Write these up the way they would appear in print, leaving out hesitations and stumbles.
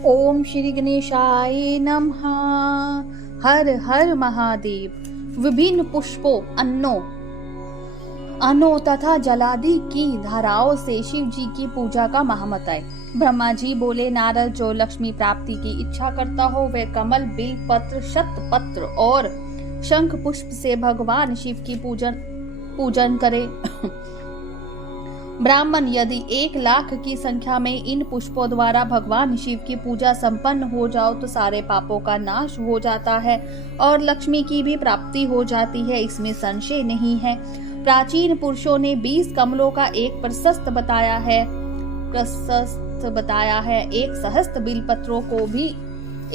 ओम श्री गणेशाय नमः। हर हर महादेव। विभिन्न पुष्पों, अन्नों तथा जलादि की धाराओं से शिव जी की पूजा का महामत है। ब्रह्मा जी बोले, नारद जो लक्ष्मी प्राप्ति की इच्छा करता हो वह कमल, बिल पत्र, शतपत्र और शंख पुष्प से भगवान शिव की पूजन करे। ब्राह्मण यदि 1,00,000 की संख्या में इन पुष्पों द्वारा भगवान शिव की पूजा संपन्न हो जाओ तो सारे पापों का नाश हो जाता है और लक्ष्मी की भी प्राप्ति हो जाती है, इसमें संशय नहीं है। प्राचीन पुरुषों ने 20 कमलों का एक प्रशस्त बताया है। 1 सहस्त्र बिलपत्रों को भी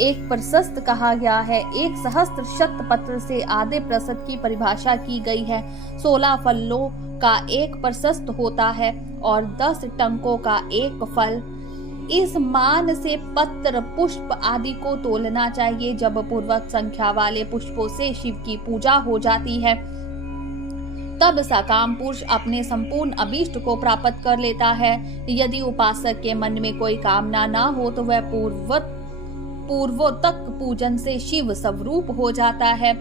एक प्रशस्त कहा गया है। 1 सहस्त्र शतपत्र से आधे प्रशस्त की परिभाषा की गई है। 16 फलों का एक प्रशस्त होता है और 10 टंकों का एक फल। इस मान से पत्र, पुष्प आदि को तोलना चाहिए। जब पूर्वक संख्या वाले पुष्पों से शिव की पूजा हो जाती है तब सकाम पुरुष अपने संपूर्ण अभीष्ट को प्राप्त कर लेता है। यदि उपासक के मन में कोई कामना ना हो तो वह पूर्वोत्तक पूजन से शिव स्वरूप हो जाता है।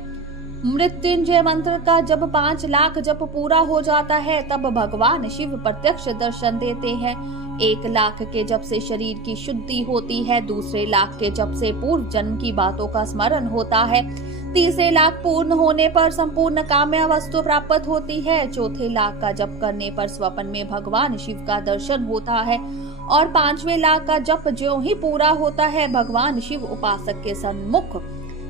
मृत्युंजय मंत्र का जब 5,00,000 जप पूरा हो जाता है तब भगवान शिव प्रत्यक्ष दर्शन देते हैं। 1,00,000 के जप से शरीर की शुद्धि होती है। दूसरे लाख के जप से पूर्व जन्म की बातों का स्मरण होता है। तीसरे लाख पूर्ण होने पर संपूर्ण काम्य वस्तु प्राप्त होती है। चौथे लाख का जप करने पर स्वप्न में भगवान शिव का दर्शन होता है और 5वें लाख का जप ज्यों ही पूरा होता है भगवान शिव उपासक के सन्मुख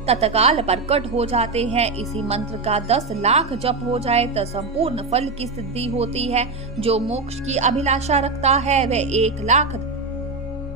तत्काल प्रकट हो जाते हैं। इसी मंत्र का 10,00,000 जप हो जाए तो संपूर्ण फल की सिद्धि होती है। जो मोक्ष की अभिलाषा रखता है वह 1,00,000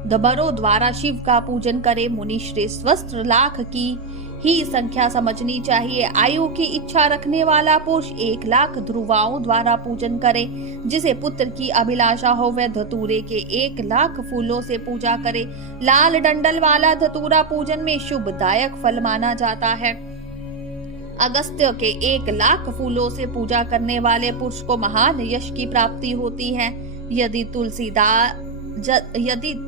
दबरों द्वारा शिव का पूजन करे। मुनि श्रेष्ठ सहस्त्र लाख की ही संख्या समझनी चाहिए। आयु की इच्छा रखने वाला पुरुष 1,00,000 ध्रुवाओं द्वारा पूजन करे। जिसे पुत्र की अभिलाषा हो वह धतूरे के 1,00,000 फूलों से पूजा करे। लाल डंडल वाला धतूरा पूजन में शुभदायक फल माना जाता है। अगस्त्य के 1,00,000 फूलों से पूजा करने वाले पुरुष को महान यश की प्राप्ति होती है। यदि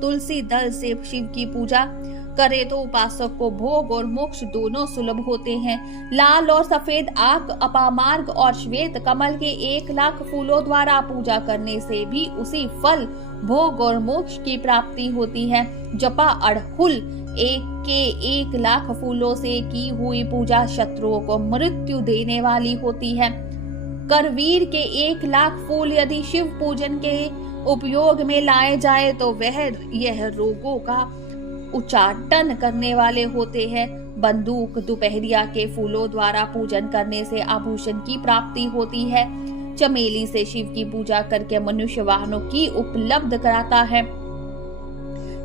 तुलसी दल से शिव की पूजा करे तो उपासक को भोग और मोक्ष दोनों सुलभ होते हैं। लाल और सफेद आक, अपामार्ग और श्वेत कमल के 1,00,000 फूलों द्वारा पूजा करने से भी उसी फल, भोग और मोक्ष की प्राप्ति होती है। जपा अड़हुल के 1,00,000 फूलों से की हुई पूजा शत्रुओं को मृत्यु देने वाली होती है। करवीर के 1,00,000 फूल यदि शिव पूजन के उपयोग में लाए जाए तो यह रोगों का उच्चाटन करने वाले होते हैं। बंदूक, दोपहरिया के फूलों द्वारा पूजन करने से आभूषण की प्राप्ति होती है। चमेली से शिव की पूजा करके मनुष्य वाहनों की उपलब्ध कराता है,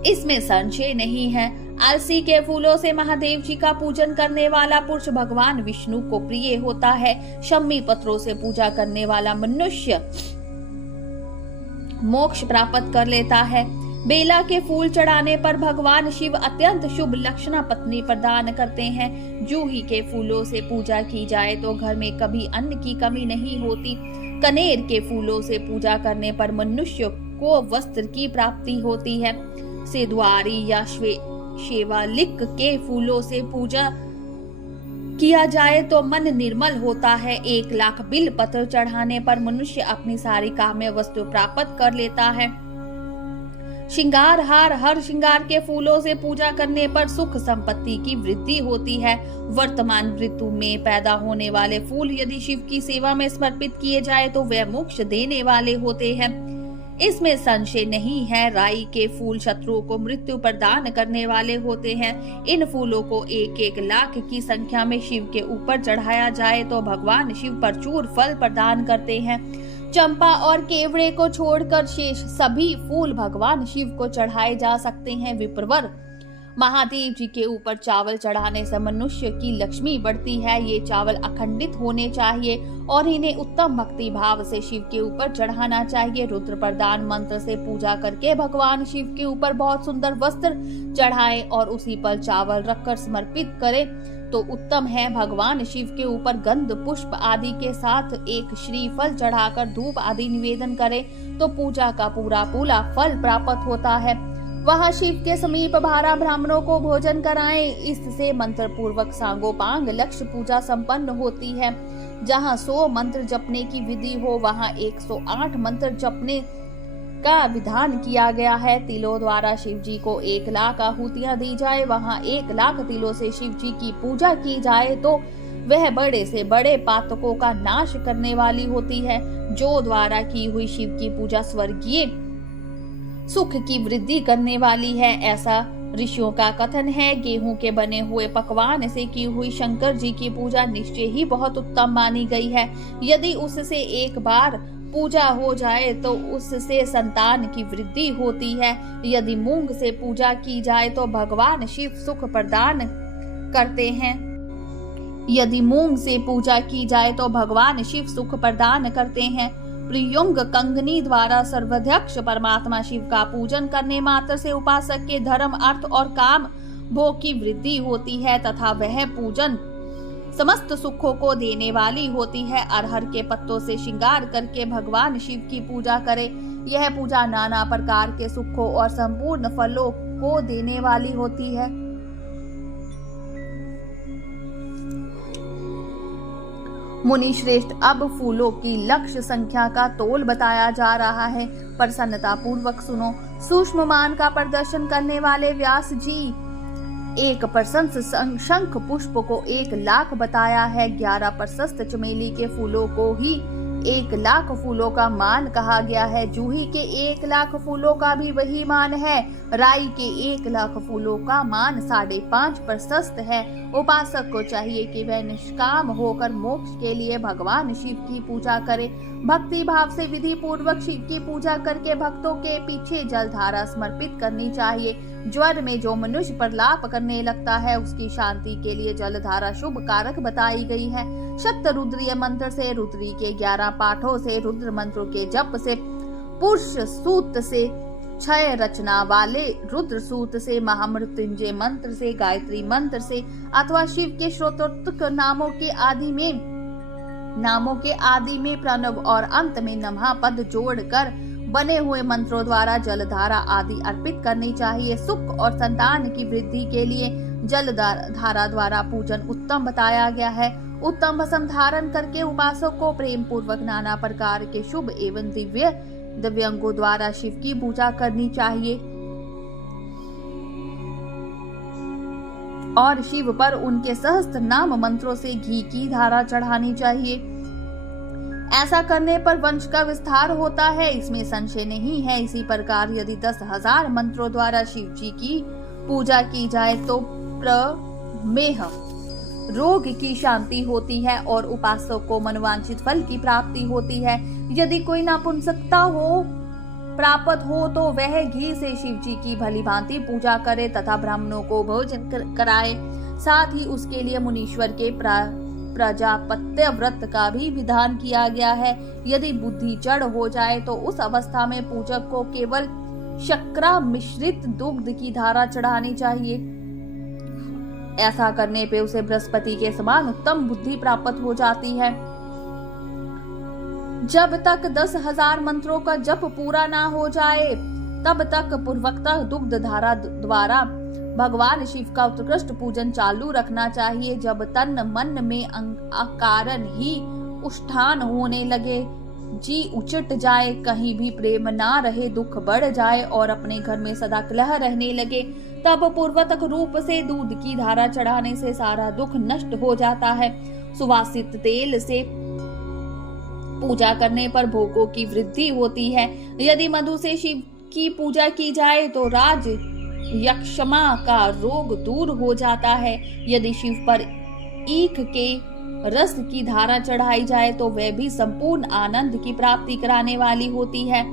इसमें संशय नहीं है। अलसी के फूलों से महादेव जी का पूजन करने वाला पुरुष भगवान विष्णु को प्रिय होता है। शम्मी पत्रों से पूजा करने वाला मनुष्य मोक्ष प्राप्त कर लेता है। बेला के फूल चढ़ाने पर भगवान शिव अत्यंत शुभ लक्षणा पत्नी प्रदान करते हैं। जूही के फूलों से पूजा की जाए तो घर में कभी अन्न की कमी नहीं होती। कनेर के फूलों से पूजा करने पर मनुष्य को वस्त्र की प्राप्ति होती है। सेदुआरी या शेवालिक के फूलों से पूजा किया जाए तो मन निर्मल होता है। 1,00,000 बिल पत्र चढ़ाने पर मनुष्य अपनी सारी काम्य वस्तु प्राप्त कर लेता है। श्रृंगार हार, हर श्रृंगार के फूलों से पूजा करने पर सुख संपत्ति की वृद्धि होती है। वर्तमान ऋतु में पैदा होने वाले फूल यदि शिव की सेवा में समर्पित किए जाए तो वह मोक्ष देने वाले होते हैं, इसमें संशय नहीं है। राई के फूल शत्रुओं को मृत्यु प्रदान करने वाले होते हैं। इन फूलों को 1,00,000 की संख्या में शिव के ऊपर चढ़ाया जाए तो भगवान शिव प्रचुर फल प्रदान करते हैं। चंपा और केवड़े को छोड़कर शेष सभी फूल भगवान शिव को चढ़ाए जा सकते हैं। विप्रवर, महादेव जी के ऊपर चावल चढ़ाने से मनुष्य की लक्ष्मी बढ़ती है। ये चावल अखंडित होने चाहिए और इन्हें उत्तम भक्ति भाव से शिव के ऊपर चढ़ाना चाहिए। रुद्र प्रदान मंत्र से पूजा करके भगवान शिव के ऊपर बहुत सुंदर वस्त्र चढ़ाएं और उसी पर चावल रखकर समर्पित करें तो उत्तम है। भगवान शिव के ऊपर गंध पुष्प आदि के साथ एक श्रीफल चढ़ाकर धूप आदि निवेदन करें तो पूजा का पूरा फल प्राप्त होता है। वहां शिव के समीप 12 ब्राह्मणों को भोजन कराएं। इससे मंत्र पूर्वक सांगोपांग लक्ष्य पूजा संपन्न होती है। जहां 100 मंत्र जपने की विधि हो वहां 108 मंत्र जपने का विधान किया गया है। तिलों द्वारा शिव जी को 1 लाख आहुतियां दी जाए। वहां 1 लाख तिलों से शिव जी की पूजा की जाए तो वह बड़े से बड़े पातकों का नाश करने वाली होती है। जो द्वारा की हुई शिव की पूजा स्वर्गीय सुख की वृद्धि करने वाली है, ऐसा ऋषियों का कथन है। गेहूं के बने हुए पकवान से की हुई शंकर जी की पूजा निश्चय ही बहुत उत्तम मानी गई है। यदि उससे एक बार पूजा हो जाए तो उससे संतान की वृद्धि होती है। यदि मूंग से पूजा की जाए तो भगवान शिव सुख प्रदान करते हैं। यदि मूंग से पूजा की जाए तो भगवान शिव सुख प्रदान करते हैं। प्रियुंग कंगनी द्वारा सर्वाध्यक्ष परमात्मा शिव का पूजन करने मात्र से उपासक के धर्म, अर्थ और काम भोग की वृद्धि होती है तथा वह पूजन समस्त सुखों को देने वाली होती है। अरहर के पत्तों से श्रृंगार करके भगवान शिव की पूजा करें। यह पूजा नाना प्रकार के सुखों और संपूर्ण फलों को देने वाली होती है। मुनि श्रेष्ठ, अब फूलों की लक्ष्य संख्या का तोल बताया जा रहा है। प्रसन्नता पूर्वक सुनो। सूक्ष्म मान का प्रदर्शन करने वाले व्यास जी 1 प्रशंस शंख पुष्प को 1 लाख बताया है। 11 प्रशस्त चमेली के फूलों को ही 1 लाख फूलों का मान कहा गया है। जूही के 1 लाख फूलों का भी वही मान है। राई के 1 लाख फूलों का मान 5.5 प्रशस्त है। उपासक को चाहिए कि वह निष्काम होकर मोक्ष के लिए भगवान शिव की पूजा करे। भक्ति भाव से विधि पूर्वक शिव की पूजा करके भक्तों के पीछे जलधारा समर्पित करनी चाहिए। ज्वर में जो मनुष्य प्रलाप करने लगता है उसकी शांति के लिए जलधारा शुभ कारक बताई गई है। शत रुद्रीय मंत्र से, रुद्री के 11 पाठों से, रुद्र मंत्रों के जप से, पुरुष सूक्त से, 6 रचना वाले रुद्र सूत से, महामृत्युंजय मंत्र से, गायत्री मंत्र से अथवा शिव के श्रोतोक्त नामों के आदि में प्रणव और अंत में नमः पद जोड़कर बने हुए मंत्रों द्वारा जलधारा आदि अर्पित करनी चाहिए। सुख और संतान की वृद्धि के लिए जलधारा द्वारा पूजन उत्तम बताया गया है। उत्तम भस्म धारण करके उपासक को प्रेम पूर्वक नाना प्रकार के शुभ एवं दिव्यांगों द्वारा शिव की पूजा करनी चाहिए और शिव पर उनके सहस्त्र नाम मंत्रों से घी की धारा चढ़ानी चाहिए। ऐसा करने पर वंश का विस्तार होता है, इसमें संशय नहीं है। इसी प्रकार यदि 10,000 मंत्रों द्वारा शिव जी की पूजा की जाए तो प्रमेह रोग की शांति होती है और उपासक को मनोवांछित फल की प्राप्ति होती है। यदि कोई नपुंसकता प्राप्त हो तो वह घी से शिव जी की भली भांति पूजा करे तथा ब्राह्मणों को भोजन कराए। साथ ही उसके लिए मुनीश्वर के प्रजापत्य व्रत का भी विधान किया गया है। यदि बुद्धि जड़ हो जाए तो उस अवस्था में पूजक को केवल शर्करा मिश्रित दुग्ध की धारा चढ़ानी चाहिए। ऐसा करने पे उसे बृहस्पति के समान उत्तम बुद्धि प्राप्त हो जाती है। जब तक 10,000 मंत्रों का जप पूरा ना हो जाए तब तक पूर्वकतः दुग्ध धारा द्वारा भगवान शिव का उत्कृष्ट पूजन चालू रखना चाहिए। जब तन मन में अकारण ही उष्ठान होने लगे, जी उचट जाए, कहीं भी प्रेम ना रहे, दुख बढ़ जाए और अपने घर में सदा कलह रहने लगे, तब पूर्वतक रूप से दूध की धारा चढ़ाने से सारा दुख नष्ट हो जाता है। सुवासित तेल से पूजा करने पर भोगों की वृद्धि होती है। यदि मधु से शिव की पूजा की जाए तो राज यक्षमा का रोग दूर हो जाता है। यदि शिव पर ईख के रस की धारा चढ़ाई जाए तो वह भी संपूर्ण आनंद की प्राप्ति कराने वाली होती है।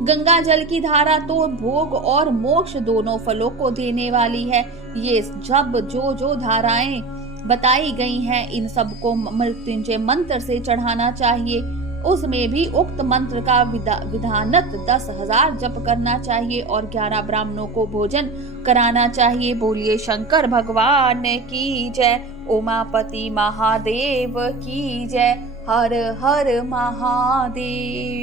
गंगा जल की धारा तो भोग और मोक्ष दोनों फलों को देने वाली है। ये जब जो धाराएं बताई गई हैं इन सबको मृत्युंजय मंत्र से चढ़ाना चाहिए। उसमें भी उक्त मंत्र का विधानत 10,000 जप करना चाहिए और 11 ब्राह्मणों को भोजन कराना चाहिए। बोलिए शंकर भगवान की जय, उमापति महादेव की जय, हर हर महादेव।